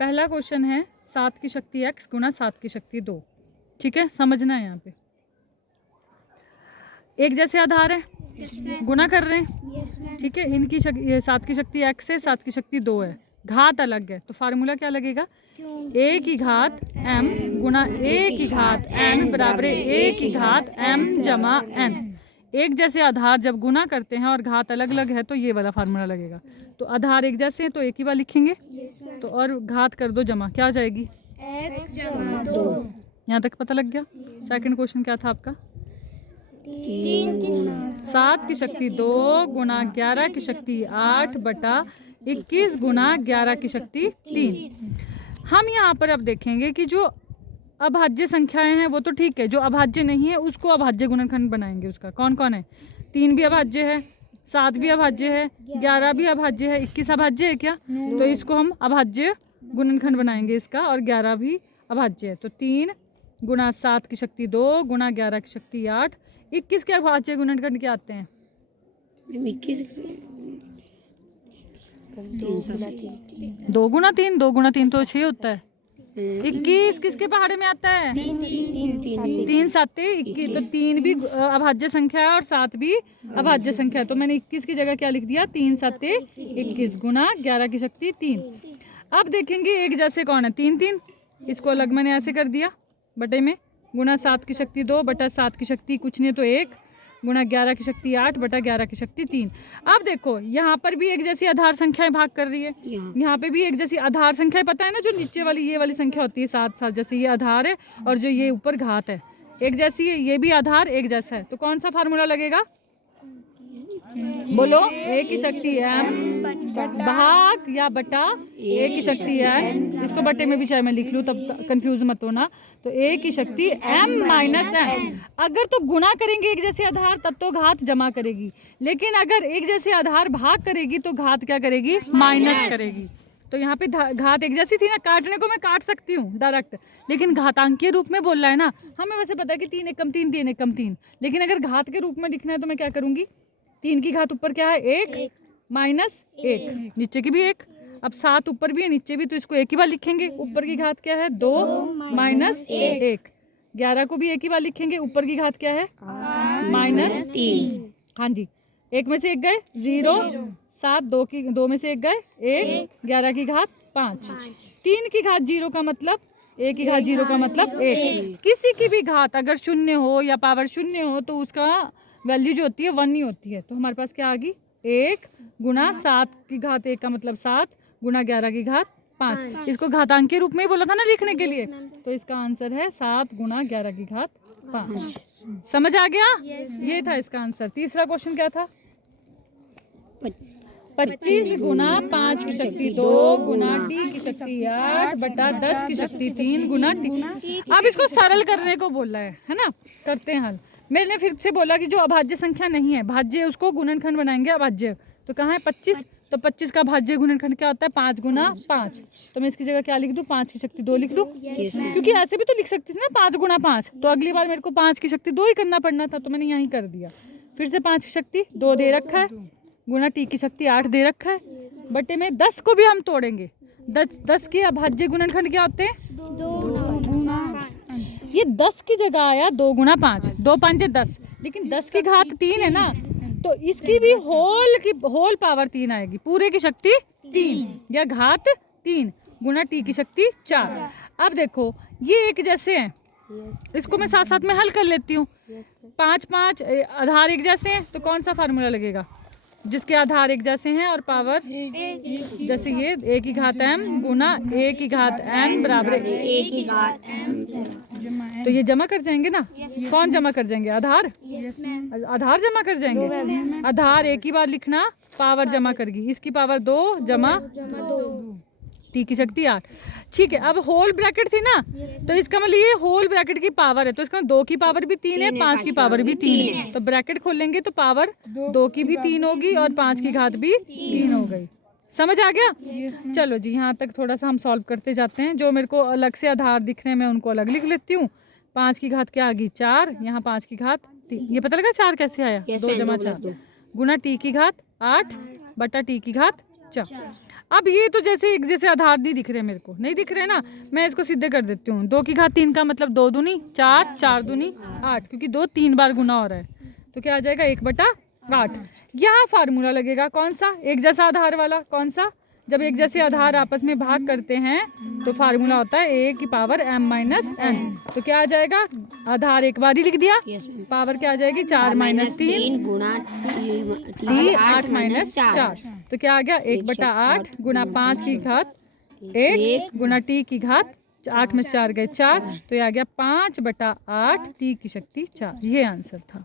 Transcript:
पहला क्वेश्चन है 7 की शक्ति x गुना 7 की शक्ति 2। ठीक है, समझना है यहाँ पे। एक जैसे आधार है, गुना कर रहे हैं। ठीक है, इनकी 7 की शक्ति x है, 7 की शक्ति 2 है, घात अलग है, तो फार्मूला क्या लगेगा? a की घात m गुना a की घात n बराबर a की घात m जमा n। एक जैसे आधार जब गुना करते हैं और घात अलग अलग है तो ये वाला फार्मूला लगेगा। तो आधार एक जैसे हैं तो एक ही बार लिखेंगे, तो और घात कर दो जमा, क्या आ जाएगी? x जमा 2। यहाँ तक पता लग गया। सेकंड क्वेश्चन क्या था आपका? 7 की शक्ति 2 गुना 11 की शक्ति 8 बटा 21 गुना 11 की शक्ति 3। हम यहाँ पर अब देखेंगे कि जो अभाज्य संख्याएं हैं वो तो ठीक है, जो अभाज्य नहीं है उसको अभाज्य गुणनखंड बनाएंगे। उसका कौन कौन है? 3 भी अभाज्य है, 7 भी अभाज्य है, 11 भी अभाज्य है, 21 अभाज्य है क्या? तो इसको हम अभाज्य गुणनखंड बनाएंगे इसका, और 11 भी अभाज्य है। तो 3 गुना 7 की शक्ति 2 गुना 11 की शक्ति 8। 21 के अभाज्य गुणनखंड क्या आते हैं? 2 गुना 3, 2 गुना 3 तो 6 होता है। 21 किसके पहाड़े में आता है? 3 7 21। तो 3 भी अभाज्य संख्या है और 7 भी अभाज्य संख्या है। तो मैंने 21 की जगह क्या लिख दिया? 3 7 21 गुना 11 की शक्ति 3। अब देखेंगे एक जैसे कौन है? 3 3, इसको अलग मैंने ऐसे कर दिया बटे में, गुना 7 की शक्ति 2 बटा 7 की शक्ति कुछ नहीं तो 1 गुना 11 की शक्ति 8 बटा 11 की शक्ति 3। अब देखो यहाँ पर भी एक जैसी आधार संख्याएं भाग कर रही है, यहाँ पे भी एक जैसी आधार संख्याएं, पता है ना, जो नीचे वाली ये वाली संख्या होती है 7 7, जैसे ये आधार है और जो ये ऊपर घात है एक जैसी है, ये भी आधार एक जैसा है। तो कौन सा फार्मूला लगेगा? बोलो। a की शक्ति m भाग या बटा a की शक्ति n। इसको बटे में भी चाहे मैं लिख लूँ, तब कंफ्यूज मत होना। तो a की शक्ति m माइनस n। अगर तो गुना करेंगे एक जैसे आधार तब तो घात जमा करेगी, लेकिन अगर एक जैसे आधार भाग करेगी तो घात क्या करेगी? माइनस करेगी। तो यहाँ पे घात एक जैसी थी ना, काटने को मैं काट सकती हूँ डायरेक्ट, लेकिन घातांकीय रूप में बोल रहा है ना, हमें वैसे पता है कि 3 एकम 3 3 एकम 3, लेकिन अगर घात के रूप में लिखना है तो मैं क्या करूँगी? 3 की घात ऊपर क्या है? 1 माइनस 1, नीचे की भी 1। अब 7 ऊपर भी है नीचे भी, तो इसको एक ही बार लिखेंगे। ऊपर की घात क्या है? 2 माइनस 1। 11 को भी एक ही बार लिखेंगे। ऊपर की घात क्या है? माइनस 3। हाँ जी, 1 में से 1 गए 0, 7 2 में से 1 गए 1, 11 की घात 5। 3 की घात 0 का मतलब 1 की घात 0 का मतलब 1। किसी की भी घात अगर शून्य हो या पावर शून्य हो तो उसका वैल्यू जो होती है 1 नहीं होती है। तो हमारे पास क्या आ गई? 1 गुना 7 की घात 1 का मतलब 7 गुना 11 की घात 5। इसको घातांक के रूप में ही बोला था ना लिखने के लिए, तो इसका आंसर है 7 गुना 11 की घात 5। समझ आ गया? ये था इसका आंसर। तीसरा क्वेश्चन क्या था? 25 गुना 5 की शक्ति 2 गुना t की शक्ति 8 बटा 10 की शक्ति 3 गुना t। अब इसको सरल करने को बोल रहा है ना, करते हैं हल। मैंने फिर से बोला कि जो अभाज्य संख्या नहीं है भाज्य उसको गुणनखंड बनाएंगे अभाज्य। तो कहाँ है 25? तो 25 का भाज्य गुणनखंड क्या होता है? 5 गुना 5। तो मैं इसकी जगह क्या लिख दूँ? 5 की शक्ति 2 लिख दूँ, क्योंकि ऐसे भी तो लिख सकती थी ना 5 गुना 5। तो अगली बार मेरे को 5 की शक्ति 2 ही करना पड़ना था, तो मैंने यहीं कर दिया। फिर से 5 की शक्ति 2 दे रखा है, गुना t की शक्ति 8 दे रखा है, बटे में 10 को भी हम तोड़ेंगे। 10 के अभाज्य गुणनखंड क्या होते हैं? 2 ये 10 की जगह आया 2 गुना 5, 2 5 10, लेकिन 10 की घात 3 है ना, तो इसकी भी होल पावर 3 आएगी, पूरे की शक्ति 3 या घात 3 गुना t की शक्ति 4। अब देखो ये एक जैसे हैं, इसको मैं साथ साथ में हल कर लेती हूँ। 5 5 आधार एक जैसे हैं, तो कौन सा फार्मूला लगेगा? जिसके आधार एक जैसे हैं और पावर जैसे ये a की घात m गुना a की घात n बराबर a की घात m। तो ये जमा कर जाएंगे ना? कौन जमा कर जाएंगे? आधार। आधार जमा कर जाएंगे। आधार एक ही बार लिखना, पावर जमा करेगी। इसकी पावर 2 जमा t की शक्ति 8। ठीक है, अब होल ब्रैकेट थी ना, तो इसका मतलब ये होल ब्रैकेट की पावर है, तो इसका 2 की पावर भी 3 है, 5 की पावर भी 3 है। तो ब्रैकेट खोलेंगे तो पावर 2 की भी 3 होगी और 5 की घात भी 3 हो गई। समझ आ गया? चलो जी, यहाँ तक थोड़ा सा हम सॉल्व करते जाते हैं। जो मेरे को अलग से आधार दिख रहे हैं मैं उनको अलग लिख लेती हूँ। 5 की घात क्या आ गई? 4। यहाँ 5 की घात 3। ये पता लगा 4 कैसे आया? 2 जमा 4 गुना t की घात 8 बटा t की घात 4। अब ये तो जैसे एक जैसे आधार नहीं दिख रहे मेरे को, नहीं दिख रहे ना, मैं इसको सीधे कर देती हूँ। 2 की घात 3 का मतलब 2 दूनी 4, 4 दूनी 8, क्योंकि 2 3 बार गुना हो रहा है, तो क्या आ जाएगा 1/8। यहाँ फार्मूला लगेगा कौन सा, एक जैसा आधार वाला। कौन सा, जब एक जैसे आधार आपस में भाग करते हैं तो फार्मूला होता है a की पावर m-n। तो क्या आ जाएगा, आधार एक बार ही लिख दिया, पावर क्या आ जाएगी 4 - 3 गुणा t 8 - 4, तो क्या आ गया 1/8 गुना 5 की घात 1 गुना t की घात 8 में 4 गए 4, तो ये आ गया 5/8 t की शक्ति 4। ये आंसर था।